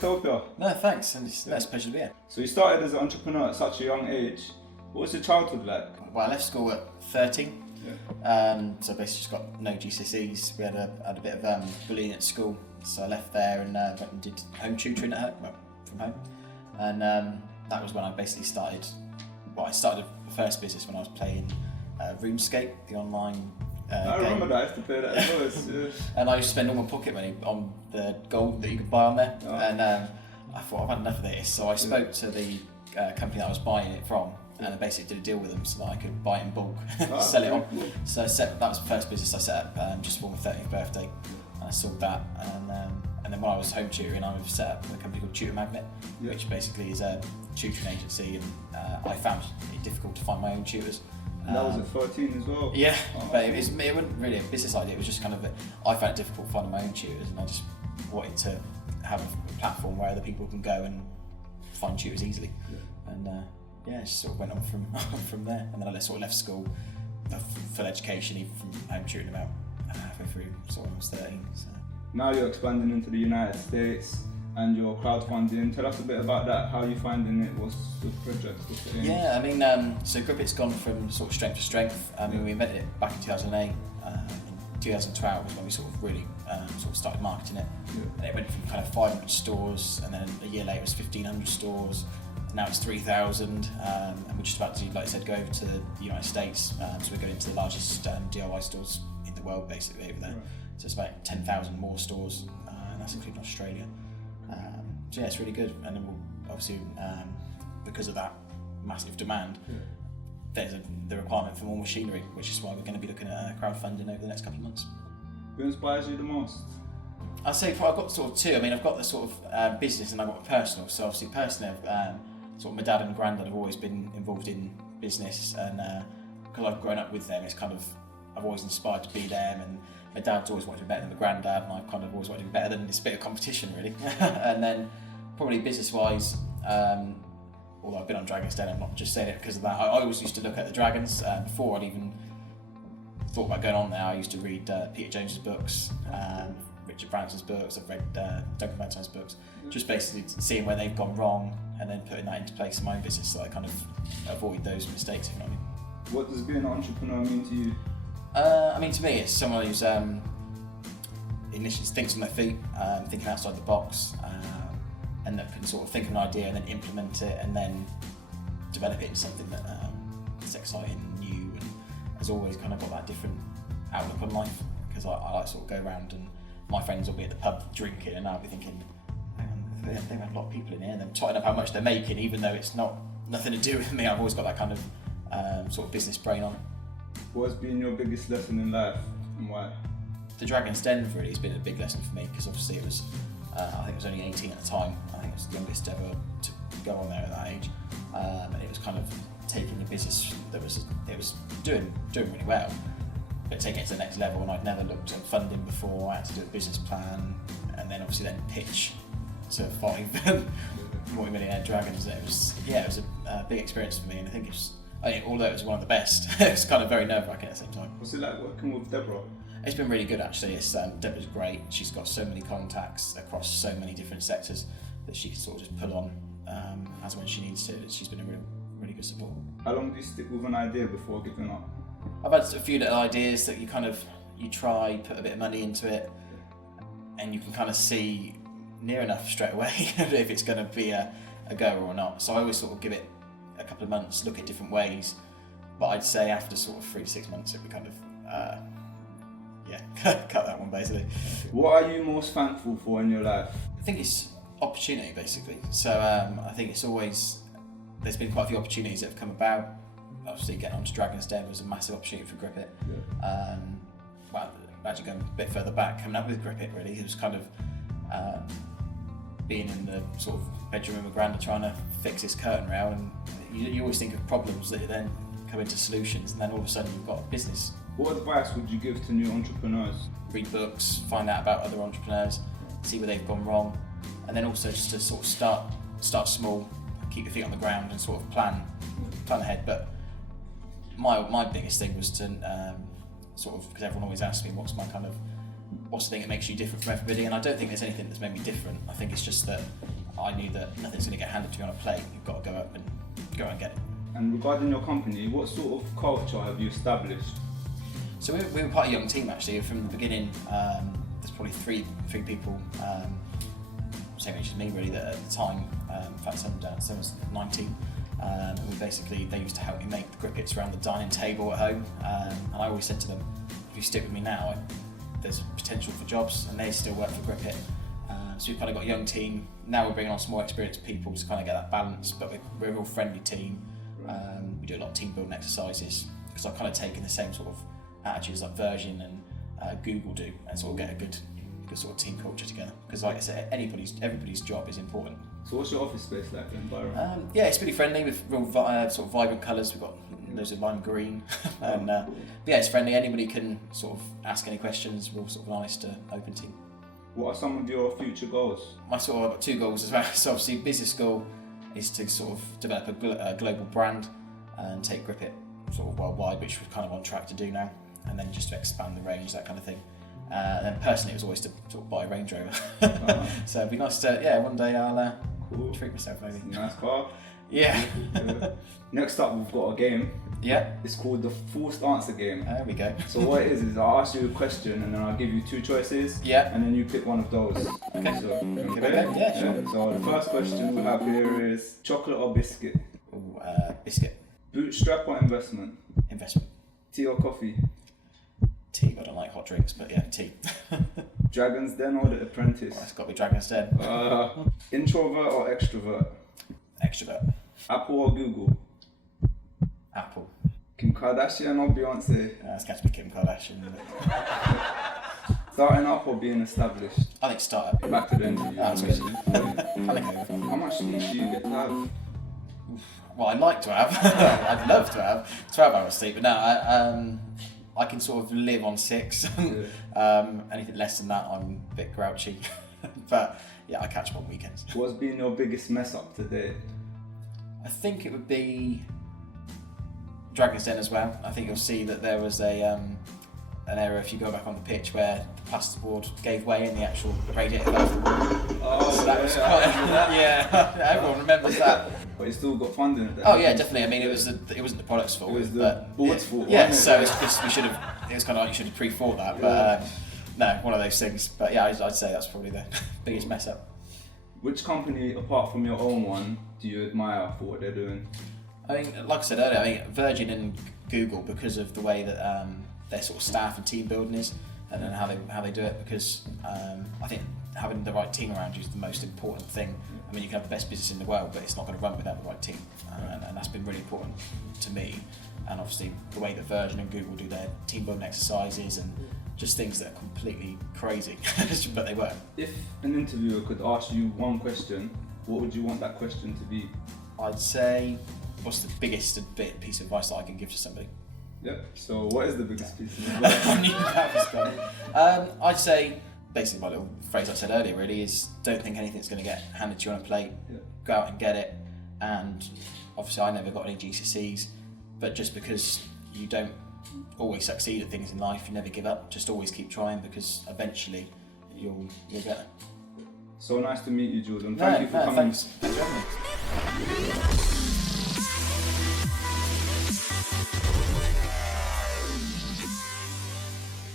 Richtopia. No, thanks, and it's a pleasure to be here. So you started as an entrepreneur at such a young age. What was your childhood like? Well, I left school at 13, so basically just got no GCSEs. We had a bit of bullying at school, so I left there and went and did home tutoring at home, from home, and that was when I basically started. Well, I started the first business when I was playing RuneScape, the online I remember that. I used to play that as well. And I used to spend all my pocket money on the gold that you could buy on there, and I thought I've had enough of this, so I spoke to the company that I was buying it from, and I basically did a deal with them so that I could buy it in bulk, sell it on. Cool. So that was the first business I set up just for my 30th birthday, and I sold that, and then when I was home tutoring, I set up a company called Tutor Magnet, which basically is a tutoring agency, and I found it difficult to find my own tutors. And that was at 13 as well? Yeah, but it wasn't really a business idea, it was just kind of I found it difficult finding my own tutors, and I just wanted to have a platform where other people can go and find tutors easily. And it just sort of went on from there. And then I sort of left school, full education, even from home tutoring about halfway through, sort of when I was 13. So. Now you're expanding into the United States and you're crowdfunding. Tell us a bit about that. How are you finding it? What's the project? Yeah, I mean, so Gripit's gone from sort of strength to strength. I mean, we invented it back in 2008. In 2012 was when we sort of really sort of started marketing it. And it went from kind of 500 stores, and then a year later it was 1,500 stores. Now it's 3,000, and we're just about to, like I said, go over to the United States. So we're going into the largest DIY stores in the world, basically, over there. So it's about 10,000 more stores, and that's including Australia. So yeah, it's really good. And then we'll obviously, because of that massive demand, there's the requirement for more machinery, which is why we're going to be looking at crowdfunding over the next couple of months. Who inspires you the most? I'd say I've got sort of two. I mean, I've got the sort of business and I've got personal. So obviously personally, sort of my dad and granddad have always been involved in business, and because I've grown up with them, it's kind of, I've always inspired to be them, and my dad's always wanted to be better than my granddad, and I've kind of always wanted to be better than. It's a bit of competition really. And then probably business-wise, although I've been on Dragon's Den, I'm not just saying it because of that. I always used to look at the Dragons before I'd even thought about going on there. I used to read Peter Jones's books, Richard Branson's books, I've read Duncan Vantine's books, just basically seeing where they've gone wrong and then putting that into place in my own business so I kind of avoid those mistakes, if you know what I mean. What does being an entrepreneur mean to you? I mean, to me, it's someone who's initially thinks on their feet, thinking outside the box, and that can sort of think of an idea and then implement it and then develop it into something that is exciting and new, and has always kind of got that different outlook on life, because I like to sort of go around and my friends will be at the pub drinking and I'll be thinking, they have a lot of people in here and they're totting up how much they're making, even though it's nothing to do with me. I've always got that kind of sort of business brain on. What's been your biggest lesson in life and why? The Dragon's Den really has been a big lesson for me, because obviously it was, I think it was only 18 at the time. I think it was the youngest ever to go on there at that age, and it was kind of taking a business that was doing really well, but taking it to the next level. And I'd never looked at funding before. I had to do a business plan, and then obviously then pitch to 5 multi-millionaire dragons. It was a big experience for me, and I think although it was one of the best, it was kind of very nerve-wracking at the same time. What's it like working with Deborah? It's been really good actually. Deborah's great. She's got so many contacts across so many different sectors that she can sort of just pull on as when she needs to. She's been a really good support. How long do you stick with an idea before giving up? I've had a few little ideas that you try, put a bit of money into it, and you can kind of see near enough straight away if it's going to be a go or not. So I always sort of give it a couple of months, look at different ways, but I'd say after sort of 3 to 6 months it'd be kind of cut that one basically. What are you most thankful for in your life? I think it's opportunity basically. So I think there's been quite a few opportunities that have come about. Obviously getting onto Dragon's Den was a massive opportunity for Gripit. Well, actually going a bit further back, coming up with Gripit really, it was kind of being in the sort of bedroom of my granddad trying to fix his curtain rail, and you always think of problems that then come into solutions, and then all of a sudden you've got a business. What advice would you give to new entrepreneurs? Read books, find out about other entrepreneurs, see where they've gone wrong, and then also just to sort of start small, keep your feet on the ground and sort of plan ahead. But my biggest thing was to sort of, because everyone always asks me what's my kind of what's the thing that makes you different from everybody? And I don't think there's anything that's made me different. I think it's just that I knew that nothing's going to get handed to you on a plate. You've got to go up and go and get it. And regarding your company, what sort of culture have you established? So we were quite a young team actually. From the beginning, there's probably three people, same age as me really, that at the time, in fact some was 19, and they used to help me make the grippets around the dining table at home, and I always said to them, if you stick with me now, there's potential for jobs, and they still work for Grippet. So we've kind of got a young team. Now we're bringing on some more experienced people to kind of get that balance, but we're a real friendly team. We do a lot of team building exercises, because I've kind of taken the same sort of attitudes like Virgin and Google do, and sort of get a good sort of team culture together. Because like I said, everybody's job is important. So what's your office space like, the environment? Yeah, it's pretty friendly with real sort of vibrant colours. We've got loads of lime green, and yeah, it's friendly. Anybody can sort of ask any questions. We're all sort of an honest, open team. What are some of your future goals? I've got 2 goals as well. So obviously, business goal is to sort of develop a global brand and take Grippet sort of worldwide, which we're kind of on track to do now, and then just to expand the range, that kind of thing. And then personally, it was always to sort of buy a Range Rover. So it'd be nice to, one day I'll treat myself maybe. Nice car. Yeah. Next up, we've got a game. Yeah. It's called the Forced Answer Game. There we go. So what it is I'll ask you a question and then I'll give you 2 choices. Yeah. And then you pick one of those. Okay. So, Okay. Yeah, sure. So the first question we have here is chocolate or biscuit? Ooh, biscuit. Bootstrap or investment? Investment. Tea or coffee? Tea, but I don't like hot drinks, but yeah, tea. Dragon's Den or The Apprentice? Well, it's got to be Dragon's Den. Introvert or extrovert? Extrovert. Apple or Google? Apple. Kim Kardashian or Beyonce? It's got to be Kim Kardashian. Starting up or being established? I think startup. Back to the interview. That's good. How much sleep do you get to have? Well, I'd like to have. I'd love to have 12 hours sleep, but no, I can sort of live on 6. Anything less than that, I'm a bit grouchy. But yeah, I catch up on weekends. What's been your biggest mess up to date? I think it would be Dragon's Den as well. I think you'll see that there was an error if you go back on the pitch where the plasterboard gave way in the actual radiator. Oh, so that was quite, yeah, everyone remembers that. But you still got funding at that. Oh yeah, definitely. I mean, it wasn't the product's fault. It was the board's fault. Yeah, so it's just it was kind of like you should have pre-thought that, but no, one of those things. But yeah, I'd say that's probably the biggest mess up. Which company, apart from your own one, do you admire for what they're doing? I mean, like I said earlier, I mean Virgin and Google, because of the way that their sort of staff and team building is, and then how they do it. Because I think having the right team around you is the most important thing. I mean, you can have the best business in the world, but it's not going to run without the right team, and that's been really important to me. And obviously, the way that Virgin and Google do their team building exercises and just things that are completely crazy, but they work. If an interviewer could ask you one question, what would you want that question to be? I'd say, what's the biggest piece of advice that I can give to somebody? Yeah. So, what is the biggest piece of advice? I knew that was coming. I'd say, basically, my little phrase I said earlier really is, don't think anything's going to get handed to you on a plate. Yeah. Go out and get it. And obviously, I never got any GCSEs, but just because you don't always succeed at things in life, you never give up. Just always keep trying, because eventually you'll get it. So nice to meet you, Jordan. Thank you for coming. Thanks for having me.